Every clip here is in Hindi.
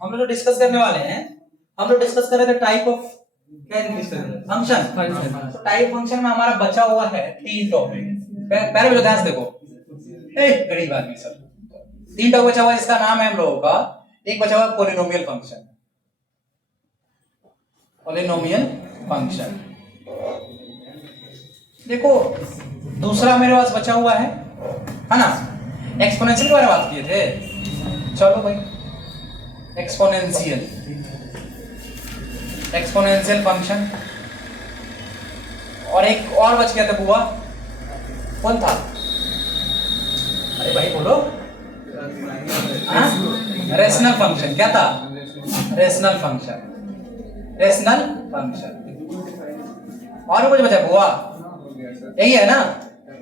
हम लोग जो डिस्कस करने वाले हैं, हम लोग डिस्कस कर रहे थे टाइप ऑफ फंक्शन। तो टाइप फंक्शन में हमारा बचा हुआ है 3 टॉपिक। पहले भी ध्यान से देखो, गरीब आदमी सब 3 टॉपिक बचा हुआ है। इसका नाम है हम लोगों का, एक बचा हुआ पॉलिनोमियल फंक्शन। पॉलिनोमियल फंक्शन देखो, दूसरा मेरे पास बचा हुआ है ना, एक्सपोनेंशियल के बारे में बात किए थे। चलो भाई, एक्सपोनेंशियल फंक्शन, और एक और बच गया था बुआ, कौन था? अरे भाई बोलो, रेशनल फंक्शन। क्या था? Rational function. और कुछ बचा बुआ? यही है ना,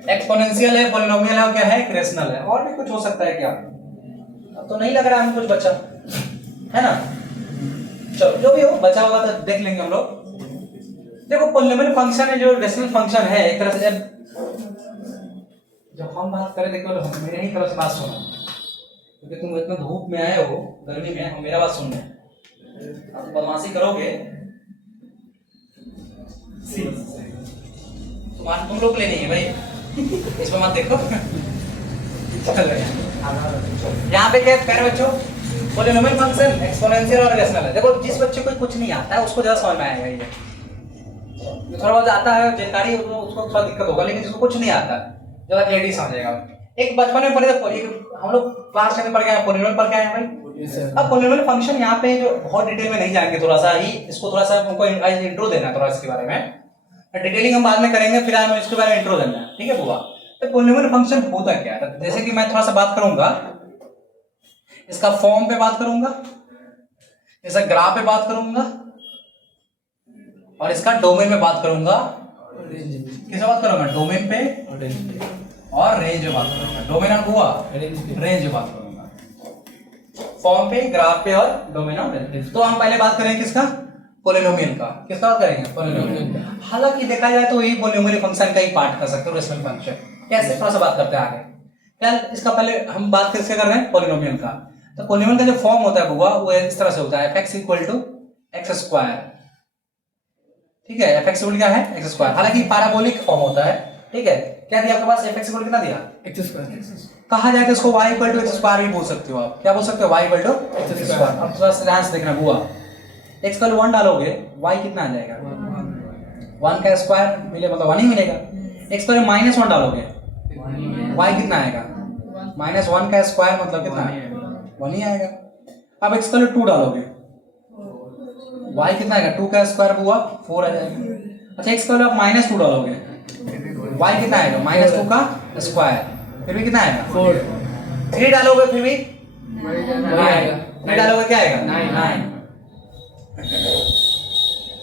एक्सपोनेंशियल है, पॉलिनोमियल है, और क्या है? एक रेशनल है। और भी कुछ हो सकता है क्या? अब तो नहीं लग रहा हमें कुछ बचा है ना। चलो जो भी हो, बचा होगा तो देख लेंगे हम लोग। देखो, पॉलिनोमियल फंक्शन है जो रेशनल फंक्शन है, एक तरह से जब हम बात करें, देखो मेरे ही तरफ से बात सुनो, क्योंकि तुम इतना धूप में आए हो, गर्मी में, हम मेरा बात सुन रहे हैं। आप बदमाशी करोगे, तुम लोग लेनी है भाई, इसमें मत देखो। यहाँ पे क्या कह रहे बच्चों? पॉलिनोमियल फंक्शन, एक्सपोनेंशियल और रेशनल है। देखो, जिस बच्चे को कुछ नहीं आता है उसको ज्यादा समझ में आएगा ये। थोड़ा बहुत आता है जानकारी, उसको थोड़ा दिक्कत होगा, लेकिन जिसको कुछ नहीं आता ज्यादा क्लियरली समझेगा। एक बचपन में पढ़े थे, हम लोग क्लास 10 में पढ़ के आए, पॉलिनोमियल पढ़ के आए हैं भाई। अब पॉलिनोमियल फंक्शन यहाँ पे जो बहुत डिटेल में नहीं जाएंगे, थोड़ा सा ही इसको थोड़ा सा हमको इंट्रो देना है थोड़ा इसके बारे में। डिटेलिंग हम बाद में करेंगे, फिर हमें इसके बारे में इंट्रो देना है, ठीक है बुआ? तो पॉलिनोमियल फंक्शन होता क्या है? जैसे कि मैं थोड़ा सा बात करूंगा, इसका फॉर्म पे बात करूंगा, इसका ग्राफ पे बात करूंगा, और इसका डोमेन में बात करूंगा। किससे बात करूंगा? डोमेन पे और रेंज में बात करूंगा। डोमेन और बुआ रेंज में बात करूंगा। फॉर्म पे, ग्राफ पे और डोमेन और रेंज। तो हम पहले बात करेंगे किसका? पॉलिनोमियल का। किसका बात करेंगे? पॉलिनोमियल। हालांकि देखा जाए तो यही पॉलिनोमियल फंक्शन का ही पार्ट कर सकते हो, रेशनल फंक्शन। कैसे? थोड़ा सा बात करते हैं आगे। क्या इसका पहले हम बात किसके कर रहे हैं? पॉलिनोमियल का। तो पॉलिनोमियल का जो फॉर्म होता है बुआ, वो इस तरह से होता है, fx = x²। ठीक है, fx क्या है? x²। हालांकि पैराबोलिक फॉर्म होता है, ठीक है। क्या दिया आपके पास? fx कितना दिया? x²। कहा जाए तो इसको y = x² भी बोल सकते हो आप। क्या बोल सकते हो? y = x²। अब थोड़ा सा ध्यान से देखना बुआ, x का 1 डालोगे, y कितना आ जाएगा? 1 का स्क्वायर मिले, मतलब 1 ही मिलेगा। x पर -1 डालोगे, y कितना आएगा? -1 का स्क्वायर मतलब कितना? 1 ही आएगा। अब x पर 2 डालोगे, y कितना आएगा? 2 का स्क्वायर हुआ 4 आ जाएगा। अच्छा, x पर आप -2 डालोगे, y कितना आएगा? -2 का स्क्वायर, फिर भी कितना आएगा? 4। 3 डालोगे फिर भी 9 आएगा। 3 डालोगे क्या आएगा? 9।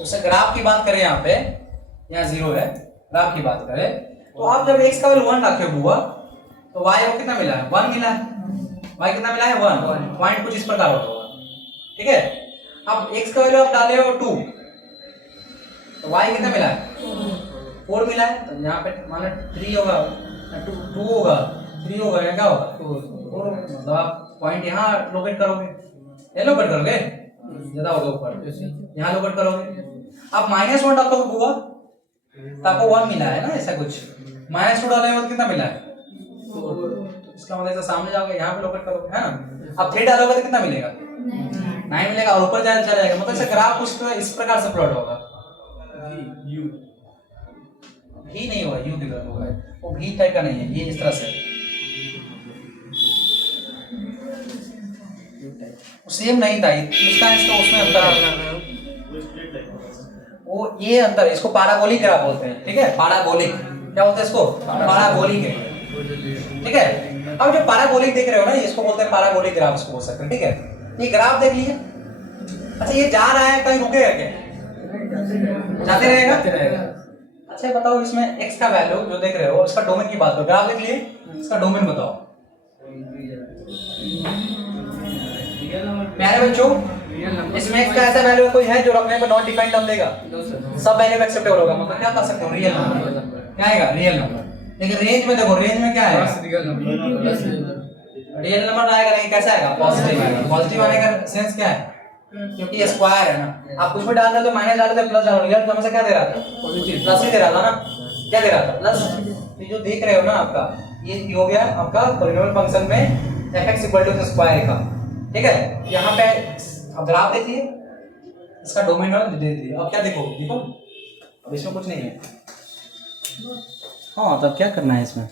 तो ग्राफ की बात करें, यहाँ पे यहाँ 0 है, ग्राफ की बात करें तो आप जब x का वैल्यू 1 रखे हुआ तो y को कितना मिला है? 1 मिला है। y कितना मिला है? 1। पॉइंट कुछ इस प्रकार होगा, ठीक है। अब x का वैल्यू आप डाले हो 2, तो y कितना मिला है? 4 मिला है। तो यहाँ पे माने 3 होगा, 2 होगा, 3 होगा, या क्या होगा? 4। मतलब आप पॉइंट यहाँ लोकेट करोगे, ये लोकेट करोगे, ज्यादा होगा ऊपर, यहाँ लोकेट करोगे। अब -1 डालोगे बुआ तो आपको 1 मिला है ना, ऐसा कुछ। -2 डालोगे तो कितना मिला है? 4। इसका मतलब सामने जाओगे, यहाँ पे लोकेट करोगे, है ना। अब 3 डालोगे तो कितना मिलेगा? 9 मिलेगा, और ऊपर चला जाएगा। मतलब इसका ग्राफ कुछ इस प्रकार से प्लॉट होगा। भी नहीं होगा, यू की तरह होगा, वो भी टाइप का नहीं है, ये इस तरह से सेम नहीं था इसका, इसका उसमें अंतर है। वो ये अंतर, इसको पैराबोलिक ग्राफ बोलते हैं, ठीक है। पैराबोलिक क्या बोलते हैं? इसको पैराबोलिक है, ठीक है। अब जो पैराबोलिक देख रहे हो ना, इसको बोलते हैं पैराबोलिक ग्राफ, इसको बोल सकते हैं, ठीक है। ये ग्राफ देख लीजिए। अच्छा, ये जा रहा है, कहीं रुकेगा क्या? जाते रहेगा। अच्छा बताओ, इसमें x का वैल्यू जो देख रहे हो, इसका डोमेन की बात करो, ग्राफ देख लिए, इसका डोमेन बताओ प्यारे बच्चों। इसमें x का ऐसा वैल्यू कोई है जो रखने पर नॉन डिफाइंड टर्म देगा? सब वैल्यू एक्सेप्टेबल होगा, मतलब क्या कर सकते हो? Real number. क्या आएगा? Real number. लेकिन रेंज में देखो, रेंज में क्या आएगा? रियल नंबर आएगा लेकिन कैसा आएगा, पॉजिटिव आएगा। पॉजिटिव आने का सेंस क्या है, क्योंकि ये स्क्वायर है ना, आप कुछ भी डाल दो तो माइनस डाल दो प्लस डाल दो, रिजल्ट हमेशा क्या दे रहा था, पॉजिटिव प्लस ही दे रहा था ना, क्या दे रहा था, प्लस। तो जो देख रहे हो ना आपका ये हो गया आपका पॉलिनोमियल फंक्शन में fx इक्वल टू स्क्वायर का, ठीक है। यहाँ पे अब ग्राफ देखिए, इसका डोमेन दे दिए। अब क्या देखो, देखो अब इसमें कुछ नहीं है, हाँ तब क्या करना है इसमें,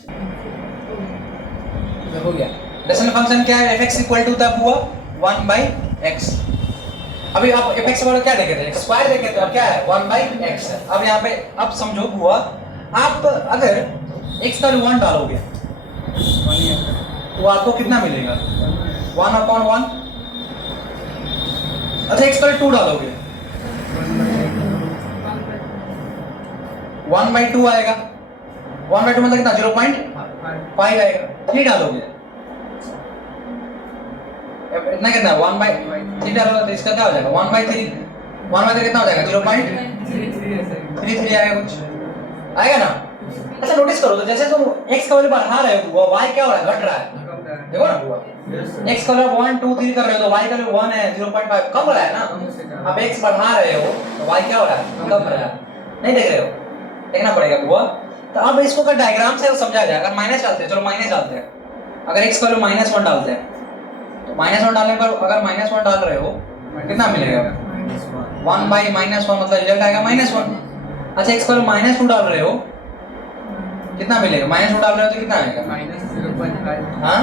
हो गया। डेसिमल फंक्शन क्या है, fx इक्वल टू तब हुआ 1/x। अभी आप fx वाला क्या देखे थे, स्क्वायर देखे थे, अब क्या है 1/x है। अब यहाँ पे अब समझो हुआ, आप अगर x का 1 डालोगे तो आपको कितना मिलेगा, 1/1। अच्छा x का 2 डालोगे 1/2 आएगा, 1/2 मतलब कितना 0.5 आएगा। 3 डालोगे इतना कितना 1/3 डालोगे तो इसका क्या हो जाएगा 1/3, 1/3 कितना हो जाएगा 0.33 आएगा, कुछ आएगा ना। अच्छा नोटिस करो, तो जैसे तुम x का वैल्यू बढ़ा रहे हो वो y क्या हो रहा है, घट रहा है, देखो ना x का वैल्यू 1 2 3 कर रहे हो तो y का वैल्यू 1 है, 0.5 कम हो रहा है ना। अब x बढ़ा रहे हो तो y क्या हो रहा है, कम हो रहा है, नहीं देख रहे हो, देखना पड़ेगा हुआ। तो अब इसको का डायग्राम से समझा जाए, अगर माइनस डालते हैं, चलो माइनस डालते हैं, अगर x का वैल्यू -1 डालते हैं तो -1 डालने पर अगर -1 डाल रहे हो कितना मिलेगा 1/-1 मतलब रिजल्ट आएगा -1। अच्छा x का वैल्यू -2 डाल रहे हो कितना मिलेगा, -2 डाल रहे हो तो कितना आएगा -0.5, हाँ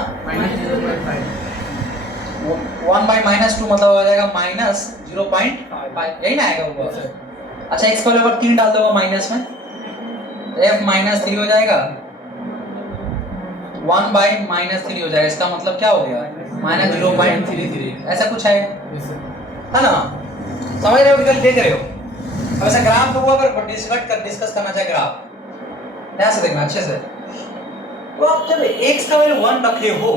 1/-2 मतलब आ जाएगा -0.5, यही ना आएगा वो। अच्छा x का वैल्यू अगर 3 डाल दो माइनस में f-3 हो जाएगा, 1/-3 हो जाएगा, इसका मतलब क्या हो गया -0.33, ऐसा कुछ है ना, समझ रहे हो कि देख रहे हो। अब ऐसा ग्राफ को अगर डिस्कस करना चाहे ग्राफ ध्यान से देखना अच्छे से, तो आप जब x का वैल्यू 1 रखे हो,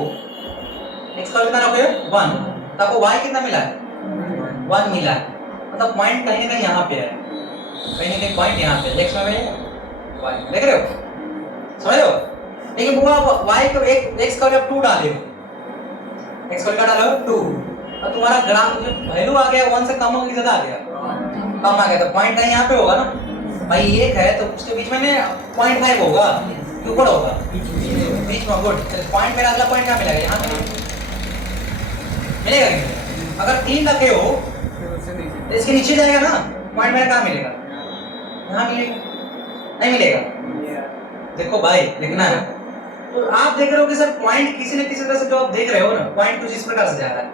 x का कितना रखे हो 1, तो आपको y कितना मिला है 1 मिला है, मतलब पॉइंट कहीं ना कहीं यहाँ पे है, कहीं ना कहीं पॉइंट यहाँ पे x में y, देख रहे हो, समझ रहे हो। लेकिन वो आप y को x का वैल्यू 2 डाले हो, x का वैल्यू डालो 2 और तुम्हारा ग्राफ जो वैल्यू आ गया 1 से कम हो गया, ज्यादा आ गया, कम आ गया, तो पॉइंट कहीं यहाँ पे होगा ना भाई, एक है तो उसके बीच में 0.5 होगा, ऊपर होगा बीच में, गुड। पॉइंट मेरा अगला पॉइंट क्या मिलेगा, यहाँ पे मिलेगा नहीं। अगर 3 रखे हो तो इसके नीचे जाएगा ना, पॉइंट मेरा कहाँ मिलेगा, यहाँ मिलेगा, नहीं मिलेगा। देखो भाई देखना है, तो आप देख रहे हो कि सर पॉइंट किसी न किसी तरह से जो आप देख रहे हो ना, पॉइंट कुछ इस प्रकार से जा रहा है,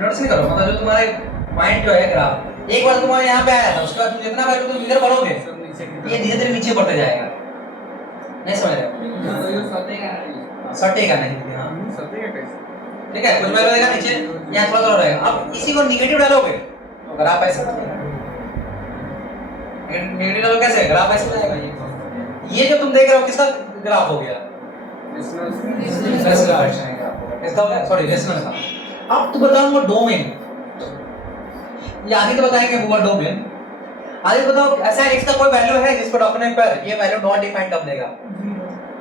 नोटिस नहीं करो, मतलब जो तुम्हारे पॉइंट जो है ग्राफ एक बार तुम्हारे यहाँ पे आया था, उसके बाद तुम जितना वैल्यू तुम इधर बढ़ोगे ये धीरे धीरे नीचे बढ़ते जाएगा, नहीं समझ रहे हो, सटेगा नहीं, हाँ ठीक है, कुछ वैल्यू रहेगा नीचे, यहाँ थोड़ा थोड़ा रहेगा। अब इसी को नेगेटिव डालोगे तो ग्राफ ऐसा बनेगा, नेगेटिव डालो कैसे, ग्राफ ऐसे जाएगा। ये जो तुम देख रहे हो किसका ग्राफ हो गया, इसका हो गया, सॉरी रेशनल का। अब तो बताऊंगा डोमेन, ये आगे तो बताएंगे वो डोमेन, आगे बताओ ऐसा x का कोई वैल्यू है जिसको डॉक्यूमेंट पर ये वैल्यू नॉट डिफाइंड कब देगा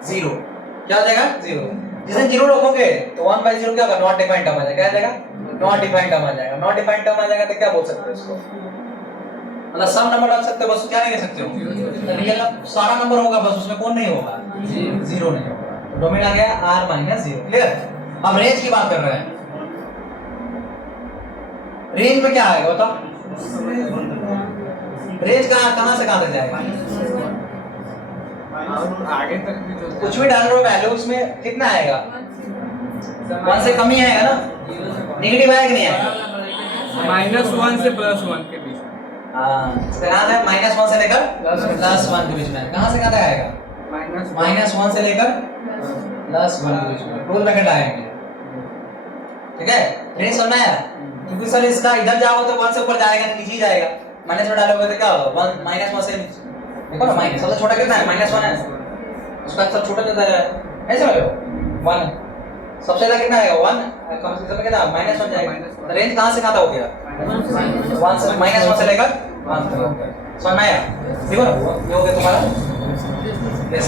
0, क्या हो जाएगा 0, जिसे 0 रखोगे तो 1/0 क्या होगा नॉट डिफाइंड टर्म आ जाएगा, क्या आ जाएगा नॉट डिफाइंड टर्म आ जाएगा, नॉट डिफाइंड टर्म आ जाएगा तो क्या बोल सकते हो इसको, मतलब सम नंबर रख सकते हो, बस क्या नहीं कह सकते हो, रियल सारा नंबर होगा बस उसमें कौन नहीं होगा 0 नहीं होगा, डोमेन आ गया r-0, क्लियर। अब रेंज की बात कर रहे हैं, रेंज में क्या आएगा बताओ, रेंज कहां से कहां तक जाएगा, आगे तक भी तो कुछ भी डाल रहे हो वैल्यू उसमें कितना आएगा 1 से कम ही आएगा ना, नेगेटिव आएगा कि नहीं आएगा, -1 से +1 के बीच में, हाँ कहां से -1 से लेकर +1 के बीच में, कहां से कहां तक आएगा -1 से लेकर +1 के बीच में, टूल ब्रैकेट आएंगे, ठीक है। रेंज समझ आया, क्योंकि सर इसका इधर जाओ तो 1 से ऊपर जाएगा नीचे ही जाएगा, माइनस में डालोगे तो क्या होगा -1 से, देखो ना माइनस सबसे छोटा कितना है -1 है, उसका सब छोटा कितना है ऐसे समझ लो 1, सबसे ज्यादा कितना आएगा 1, कम से कम कितना -1 जाएगा, तो रेंज कहां से कहां तक हो गया 1 से -1 से लेकर 1 तक, समझ में आया, देखो ना ये हो गया तुम्हारा रेंज।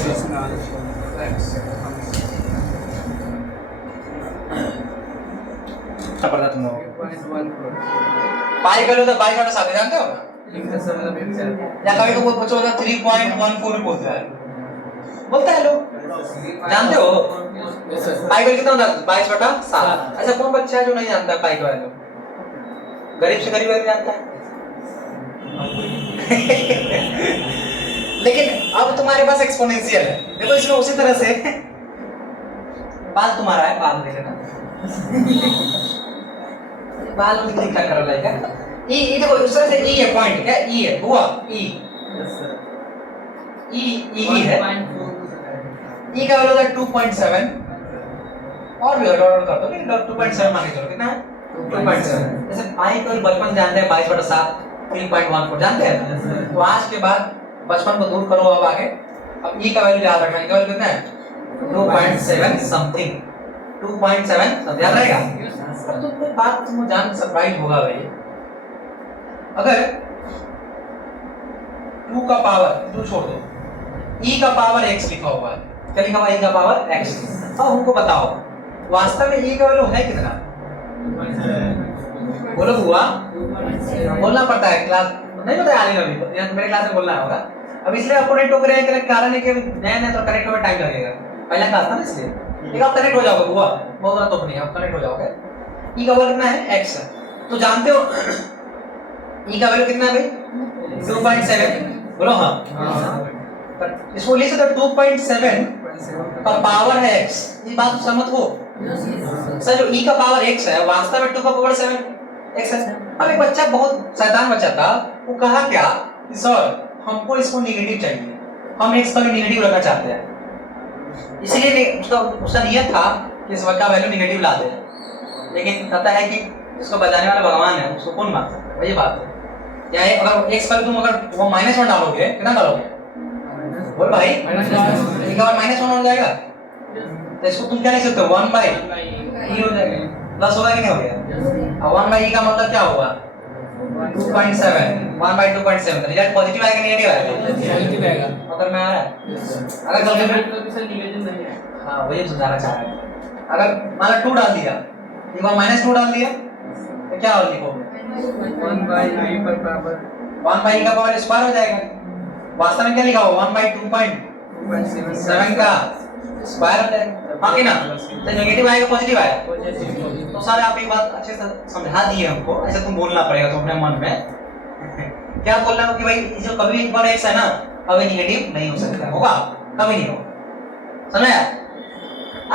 पता तुम लोग पाई कर लो तो पाई का साथ जानते हो ना, या कभी को बच्चों का 3.14 बोलता है, बोलता है लोग, जानते हो पाई का कितना होता है? 22/7। ऐसा कौन बच्चा है जो नहीं जानता पाई का वैल्यू? गरीब से गरीब आदमी जानता है। लेकिन अब तुम्हारे पास एक्सपोनेंशियल है, देखो इसमें उसी तरह से बाल तुम्हारा है, बाल देख लेना बाल में ठीक ठाक कर रहा है। ई देखो इस तरह से ई है, पॉइंट क्या ई है, हुआ ई है, ई का वैल्यू है 2.7 और भी ऑर्डर कर दो, लेकिन 2.7 मान के चलो, कितना है 2.7। जैसे पाई को बचपन से जानते हैं 22/7 3.14 जानते हैं, तो आज के बाद बचपन को दूर करो, अब आगे अब ई का वैल्यू याद रखना, ई का वैल्यू कितना है 2.7 समथिंग, 2.7 सब याद रहेगा। पर तुम कोई बात तुम जान सरप्राइज होगा भाई, अगर 2 का पावर 2 छोड़ दो, e का पावर x लिखा हुआ है, क्या लिखा हुआ है e का पावर x। अब हमको बताओ वास्तव में e का वैल्यू है कितना? बोलो हुआ, बोलना पड़ता है, क्लास नहीं पता आने अभी तो मेरे क्लास में बोलना होगा। अब इसलिए आपको नहीं टोक रहे हैं, कारण है कि नया नया तो कनेक्ट होने टाइम लगेगा, पहला क्लास था ना इसलिए, एक आप कनेक्ट हो जाओगे, हुआ बहुत ज़्यादा तो नहीं, आप कनेक्ट हो जाओगे। e का वैल्यू कितना है x, तो जानते हो e का वैल्यू कितना है भाई 2.7, बोलो हाँ। पर इसको लिख सकते 2.7 का पावर है x, ये बात सहमत हो सर? जो e का पावर x है वास्तव में 2 का पावर 7 x है। अब एक बच्चा बहुत शैतान बच्चा था, वो कहा क्या सर हमको इसको नेगेटिव चाहिए, हम x का नेगेटिव रखना चाहते हैं, इसीलिए उसका नियत था कि इस का वैल्यू नेगेटिव ला दे, लेकिन पता है कि इसको बचाने वाला भगवान है, उसको कौन मार सकता है, वही बात है। क्या है अगर x पर तुम अगर वो -1 डालोगे, कितना डालोगे बोल भाई, एक बार -1 हो जाएगा, तो इसको तुम क्या लिख सकते हो 1/e हो जाएगा, प्लस होगा कि नहीं हो गया। अब 1/e का मतलब क्या होगा 2.7, 1/2.7, रिजल्ट पॉजिटिव आएगा नेगेटिव आएगा? पॉजिटिव आएगा। मतलब में आ रहा है, अगर तो सर निगेटिव नहीं है। हाँ वही समझाना चाह रहा है। अगर मान लो 2 डाल दिया, एक बार -2 डाल दिया तो क्या हो लिखोगे 1/e पर बराबर 1/e का पावर स्क्वायर हो जाएगा। वास्तव में क्या लिखा हो 1/2.7 का स्क्वायर हो जाएगा, हाँ कि ना? तो नेगेटिव आएगा पॉजिटिव आएगा। तो सर आप एक बात अच्छे से समझा दिए हमको, ऐसे तुम बोलना पड़ेगा तो अपने मन में क्या बोलना है कि भाई जो कभी एक बार x है ना कभी नेगेटिव नहीं हो सकता, होगा कभी नहीं होगा, समझा?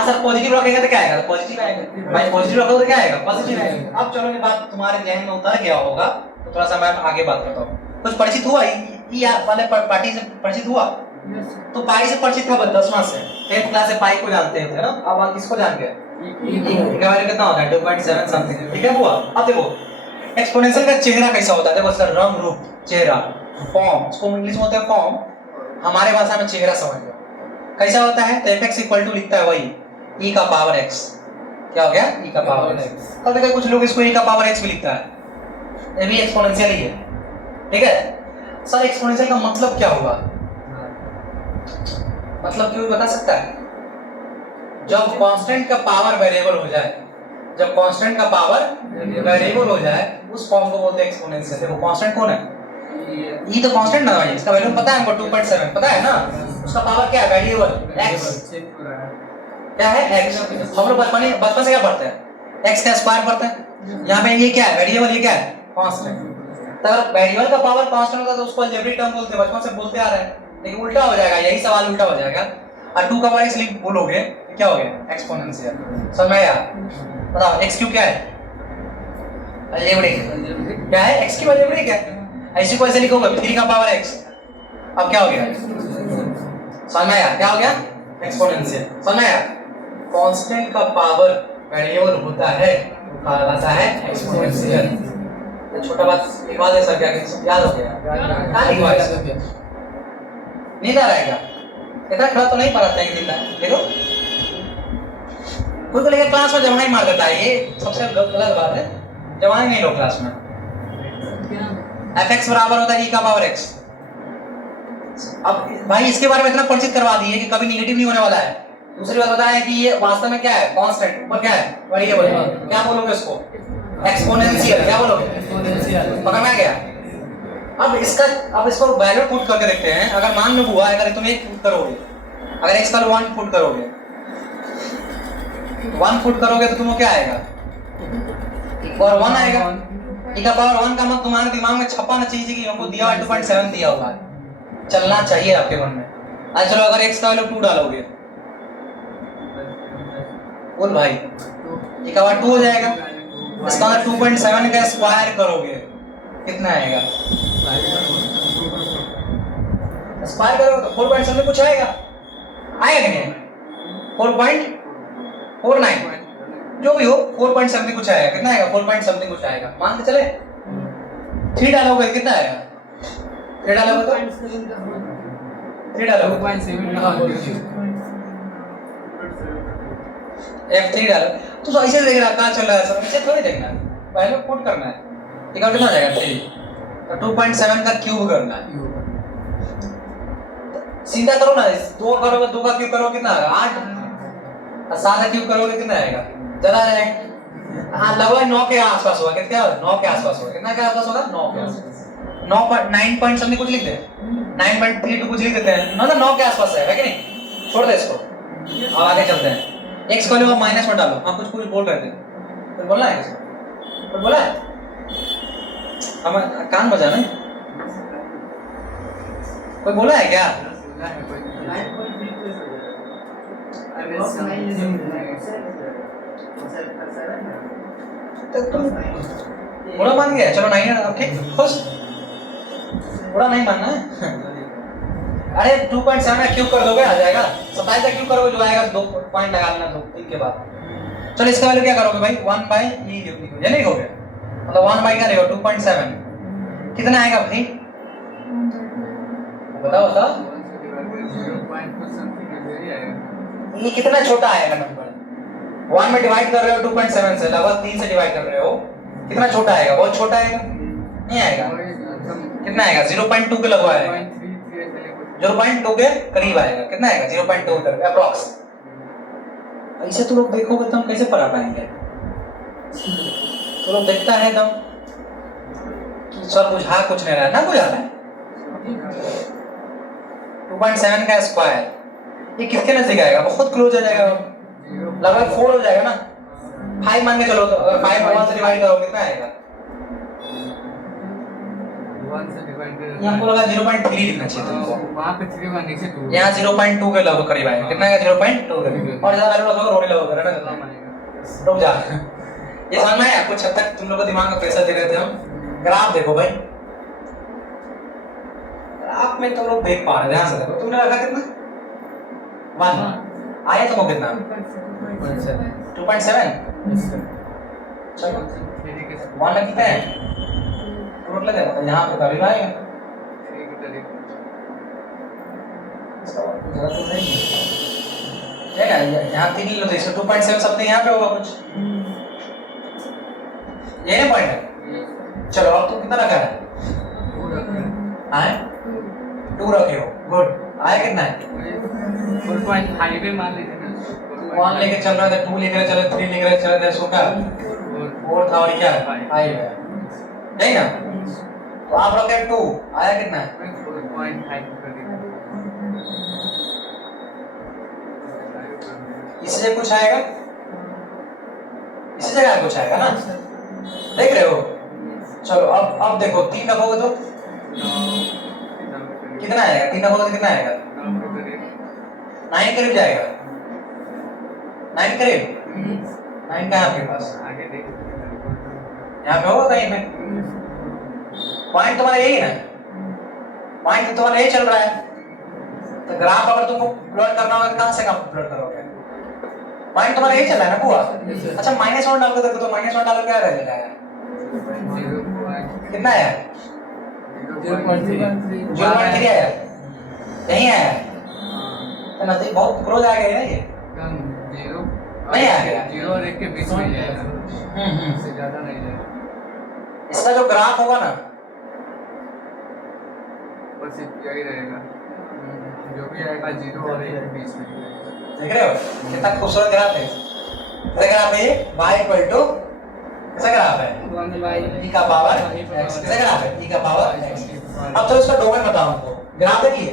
सर पॉजिटिव रखेगा तो क्या आएगा? पॉजिटिव आएगा भाई, पॉजिटिव रखोगे तो क्या आएगा? पॉजिटिव आएगा। अब चलो ये बात तुम्हारे जहन में उतर गया होगा तो थोड़ा सा मैं आगे बात करता हूँ। कुछ परिचित हुआ ये वाले पार्टी से परिचित हुआ? तो पाई से परिचित था 10वां से, 10th क्लास से पाई को जानते थे ना। अब आप किसको जान गए? इसका वैल्यू कितना होता है 2.7 समथिंग, ठीक है हुआ। अब देखो एक्सपोनेंशियल का चेहरा कैसा होता है, देखो सर रंग रूप चेहरा फॉर्म, इसको इंग्लिश में होता है फॉर्म, हमारे भाषा में चेहरा समझ लो कैसा होता है। तो fx इक्वल टू लिखता है वही e का पावर x, क्या हो गया e का पावर x। कभी कभी कुछ लोग इसको e का पावर x भी लिखता है, ये भी एक्सपोनेंशियल ही है, ठीक है। सर एक्सपोनेंशियल का मतलब क्या होगा, मतलब क्यों बता सकता है? जब कांस्टेंट का पावर वेरिएबल हो जाए, जब कांस्टेंट का पावर वेरिएबल हो जाए उस फॉर्म को बोलते हैं एक्सपोनेंशियल। देखो कांस्टेंट कौन है? e तो कांस्टेंट ना भाई, इसका वैल्यू पता है हमको 2.7 पता है ना, उसका पावर क्या है वेरिएबल x, क्या है x। हम लोग बचपन से क्या पढ़ते हैं x का स्क्वायर पढ़ते हैं, यहाँ पे ये क्या है वेरिएबल, ये क्या है कांस्टेंट। तो अगर वेरिएबल का पावर कांस्टेंट होता है तो उसको अलजेब्रिक टर्म बोलते हैं, बचपन से बोलते आ रहे हैं, लेकिन उल्टा हो जाएगा, यही सवाल उल्टा हो जाएगा। और 2 का पावर x बोलोगे तो क्या हो गया एक्सपोनेंशियल। समझ में आया? बताओ x क्यूब क्या है? अलजेब्रिक क्या है, x क्यूब अलजेब्रिक है। ऐसे को ऐसे लिखोगे 3 का पावर x, अब क्या हो गया समझ में आया? क्या हो गया एक्सपोनेंशियल। समझ में आया? कांस्टेंट का पावर वेरिएबल होता है कहा जाता है एक्सपोनेंशियल। छोटा बात लिखवा दे सर, क्या याद हो गया? क्या लिखवा है? नींद आ रहा है क्या? इतना खड़ा तो नहीं पढ़ाते हैं नींद। देखो कोई को लेकर क्लास में जवानी मार देता है, ये सबसे गलत बात है, जवानी नहीं लो क्लास में। fx बराबर होता है e का पावर x, अब भाई इसके बारे में इतना परिचित करवा दिए कि कभी निगेटिव नहीं होने वाला है। दूसरी बात बताया कि ये वास्तव में क्या है, कांस्टेंट, ऊपर क्या है, वेरिएबल है। क्या बोलोगे इसको, एक्सपोनेंशियल। क्या बोलोगे, पकड़ में आ गया। अब इसको वैल्यू पुट करके देखते हैं। अगर मान लो हुआ, अगर तुम 1 पुट करोगे, अगर x का 1 पुट करोगे, 1 पुट करोगे तो तुमको क्या आएगा, और 1 आएगा। e का पावर 1 का मतलब तुम्हारे दिमाग में छपा ना चाहिए कि हमको दिया हुआ 2.7 दिया हुआ है, चलना चाहिए आपके मन में। अच्छा चलो, अगर x का वैल्यू 2 डालोगे, बोल भाई, e का पावर 2 हो जाएगा। इसका मतलब 2.7 का स्क्वायर करोगे कितना आएगा, स्क्वायर करोगे तो 4.7 कुछ आएगा, आएगा कि नहीं, 4.49 जो भी हो, 4.7 कुछ आएगा। कितना आएगा, 4.7 कुछ आएगा। मान के चले 3 डालोगे कितना आएगा, 3 डालोगे तो 3 डालोगे F3 डालो तो ऐसे देख रहा कहाँ चल रहा है सर, ऐसे थोड़ी देखना है, पहले पुट करना है। ठीक है, कितना आ जाएगा 3, तो 2.7 का क्यूब करना है। सीधा करो ना, 2 करोगे, 2 का क्यूब करोगे कितना आएगा, 8, और 7 का क्यूब करोगे कितना आएगा, ज्यादा जाएगा। हाँ लगभग 9 के आसपास होगा। कितना, 9 के आसपास होगा। कितना के आसपास होगा, 9 के आसपास। 9 पॉइंट समथिंग कुछ लिख दे, 9.32 कुछ लिख देते हैं, मतलब 9 के आसपास है कि नहीं। छोड़ दे इसको, अब आगे चलते हैं। x को लो माइनस में डालो। हाँ कुछ बोल रहे थे, कुछ बोलना है, कुछ बोला है, हम कान बजा नहीं, कोई बोला है क्या, तो तुम बुरा मान गया, चलो 9 है, ठीक खुश, बुरा नहीं मानना है। अरे 2.7 का क्यूब कर दोगे आ जाएगा, 27 का क्यूब करोगे जो आएगा, 2 पॉइंट लगा लेना, 2 3 के बाद। चलो इसका वैल्यू क्या करोगे भाई, 1/e ये नहीं हो गया, मतलब 1/, क्या रहेगा 2.7, कितना आएगा भाई, बताओ बताओ, ये कितना छोटा आएगा नंबर, 1 में डिवाइड कर रहे हो 2.7 से, लगभग 3 से डिवाइड कर रहे हो, कितना छोटा आएगा, बहुत छोटा आएगा, नहीं आएगा। कितना आएगा, 0.2 के लगभग आएगा, 0.2 के करीब आएगा। कितना आएगा, 0.2 करके अप्रॉक्स। ऐसे तो लोग देखोगे तो हम कैसे पढ़ा पाएंगे, तो लोग देखता है एकदम कि सर बुझा कुछ नहीं रहा है, ना बुझा रहा है। 2.7 का स्क्वायर ये किसके नजदीक आएगा, बहुत क्लोज आ जाएगा, लगभग 4 हो जाएगा ना। 5 मान के चलो, तो अगर 5 को 1 से डिवाइड करो कितना आएगा, यहाँ को लगा 0.3 लिखना चाहिए तुमको, वहाँ पे 3 मानने से 2, यहाँ 0.2 के लगभग करीब आएगा। कितना आएगा, 0.2 करीब, और ज्यादा वैल्यू लगभग रोने लगोगे ना, रुक जा। ये समझ में आया, कुछ हद तक तुम लोग को दिमाग का प्रेशर दे रहे थे हम। ग्राफ देखो भाई, ग्राफ में तो लोग देख पा रहे हैं, ध्यान से देखो। तुमने रखा कितना, 1 आया तुमको कितना, 2.7, चलो 1 लिखते हैं, टोटल लगा था यहाँ पे करीब आएगा, यहाँ 3 लो तो इसका 2.7 समथिंग यहाँ पे होगा कुछ, ये ना पॉइंट है। चलो अब तुम कितना रखा है, आए 2 रखे हो, गुड। आया कितना है, 4.5 पे मान लेते हैं, 1 लेके चल रहा था, 2 लेके चल रहा, 3 लेके चल रहा, छोटा 4 था, और क्या है 5 है, नहीं ना। तो आप रखे 2, आया कितना है, 4.5 इससे कुछ आएगा, इसी जगह कुछ आएगा ना, देख रहे हो। चलो अब देखो 3 रखोगे तो कितना आएगा, 3 रखोगे तो कितना आएगा, 9 करीब जाएगा, 9 करीब, 9 का आपके पास यहाँ पे होगा कहीं पे। पॉइंट तुम्हारा यही है ना, पॉइंट तुम्हारा यही चल रहा है। तो ग्राफ अगर तुमको प्लॉट करना होगा कहां से प्लॉट करोगे, पॉइंट तुम्हारा यही चल रहा है ना बुआ। अच्छा -1 डाल के देखो, तो -1 डालो क्या रह जाएगा, कितना है, 0.3 आया, यही आया, तो नजदीक बहुत क्लोज आ गया है ये, नहीं आ गया, 0 और 1 के बीच में है, इससे ज्यादा नहीं है। इसका जो ग्राफ होगा ना, बस यही रहेगा, जो भी आएगा 0 और 1 के बीच में देख रहे हो कितना खूबसूरत ग्राफ है। कैसा ग्राफ है ये? y इक्वल टू कैसा ग्राफ है? 1 by e का पावर x। कैसा ग्राफ है? e का पावर x। अब तो इसका डोमेन बताओ हमको। ग्राफ देखिए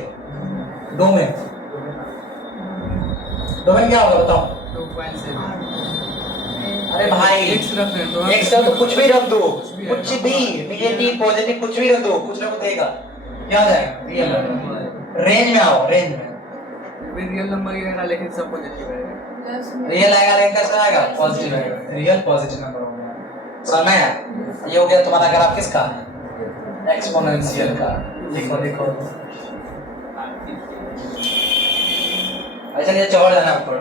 डोमेन, डोमेन क्या होगा बताओ? 2.7 अरे भाई x रख रहे हैं तो x का तो कुछ भी रख दो, भी कुछ भी नेगेटिव पॉजिटिव कुछ भी रख दो, कुछ ना कुछ देगा। क्या हो जाएगा? Real number. रेंज में आओ, रेंज में। भी रियल नंबर ही रहेगा लेकिन सब पॉजिटिव रहेगा। रियल आएगा लेकिन कैसा आएगा? पॉजिटिव आएगा। रियल पॉजिटिव नंबर हो गया। समझ में आया? ये हो गया तुम्हारा ग्राफ किसका? एक्सपोनेंशियल का। लिखो लिखो। अच्छा ये चौड़ जाना ऊपर।